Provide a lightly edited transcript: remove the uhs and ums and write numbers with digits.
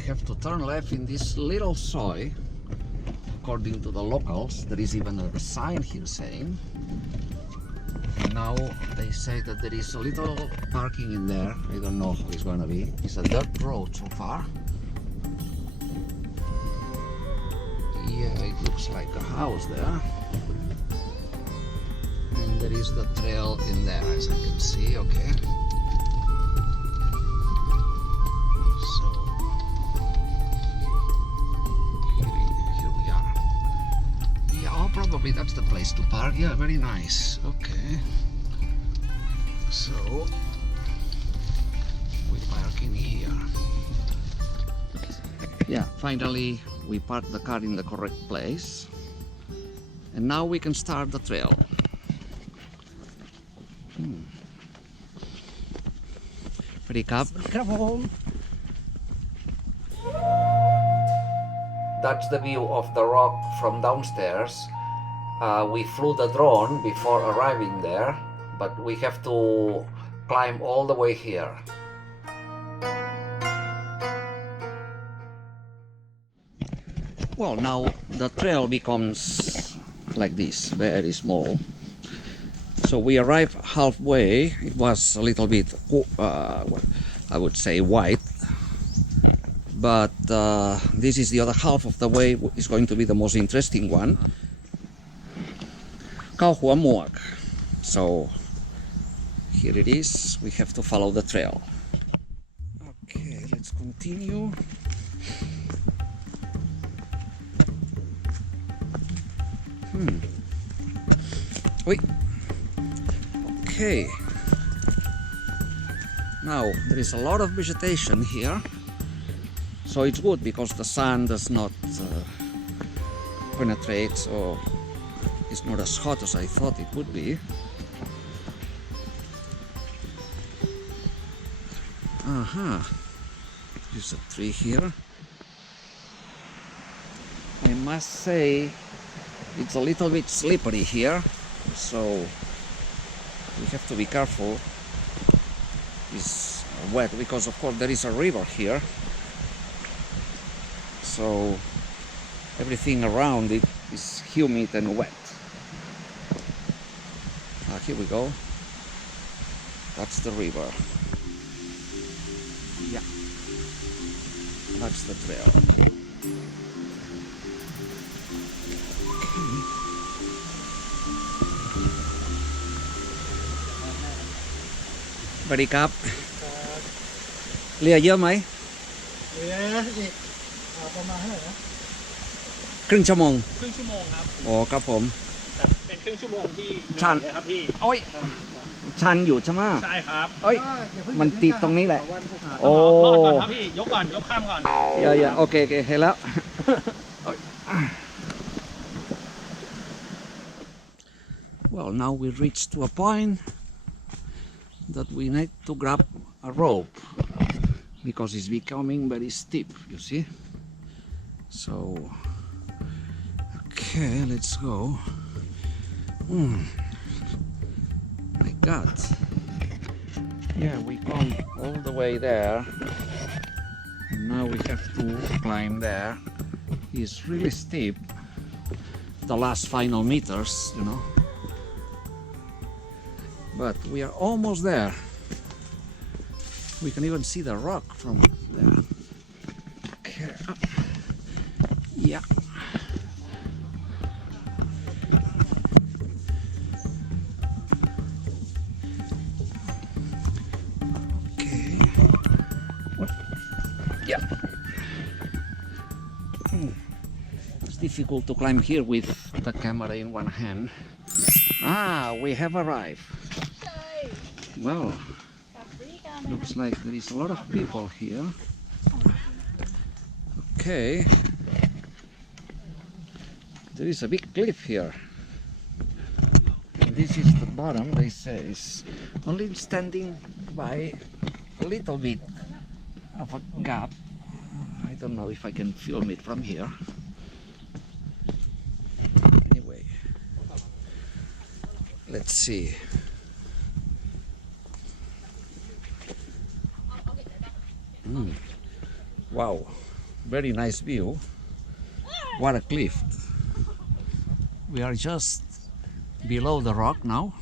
we have to turn left in this little soy. According to the locals, there is even a sign here saying. And now they say that there is a little parking in there. I don't know how it's going to be. It's a dirt road so far. Yeah, it looks like a house there. And there is the trail in there, as I can see. Okay. Probably that's the place to park. Yeah, very nice. Okay. So we park in here. Yeah, finally we parked the car in the correct place. And now we can start the trail. Pretty cup. That's the view of the rock from downstairs. We flew the drone before arriving there, but we have to climb all the way here. Well, now the trail becomes like this, very small. So we arrived halfway. It was a little bit, I would say, white. But this is the other half of the way. Is going to be the most interesting one. เขาหัวหมวก So here it is. We have to follow the trail. Okay, let's continue. Wait. Okay. Now there is a lot of vegetation here. So it's good because the sun does not penetrate, so it's not as hot as I thought it would be. There's a tree here. I must say it's a little bit slippery here, so we have to be careful. It's wet because of course there is a river here. So everything around it is humid and wet. Here we go. That's the river. Yeah. That's the trail. Okay. Buddy Cup. เรือเยอะไหมเรืออีกประมาณเท่าไหร่นะครึ่งชั่วโมงครับอ๋อครับผมเป็นครึ่งชั่วโมงที่ชันครับพี่โอ้ยชันอยู่ใช่ไหมใช่ครับเอ้ยมันติดตรงนี้แหละโอ้รอดก่อนครับพี่ยกก่อนยกข้ามก่อนอย่าโอเคเห็นแล้ว Well, now we reach to a point that we need to grab a rope because it's becoming very steep, you see. So okay, let's go. My God. Yeah, we come all the way there. And now we have to climb there. It's really steep. The last final meters, you know. But we are almost there. We can even see the rock from there. Okay. Yeah. Okay. Yeah. It's difficult to climb here with the camera in one hand. We have arrived. Well, looks like there is a lot of people here. Okay. There is a big cliff here. And this is the bottom, they say. It's only standing by a little bit of a gap. I don't know if I can film it from here. Anyway, let's see. Wow. very nice view. What a cliff. We are just below the rock now.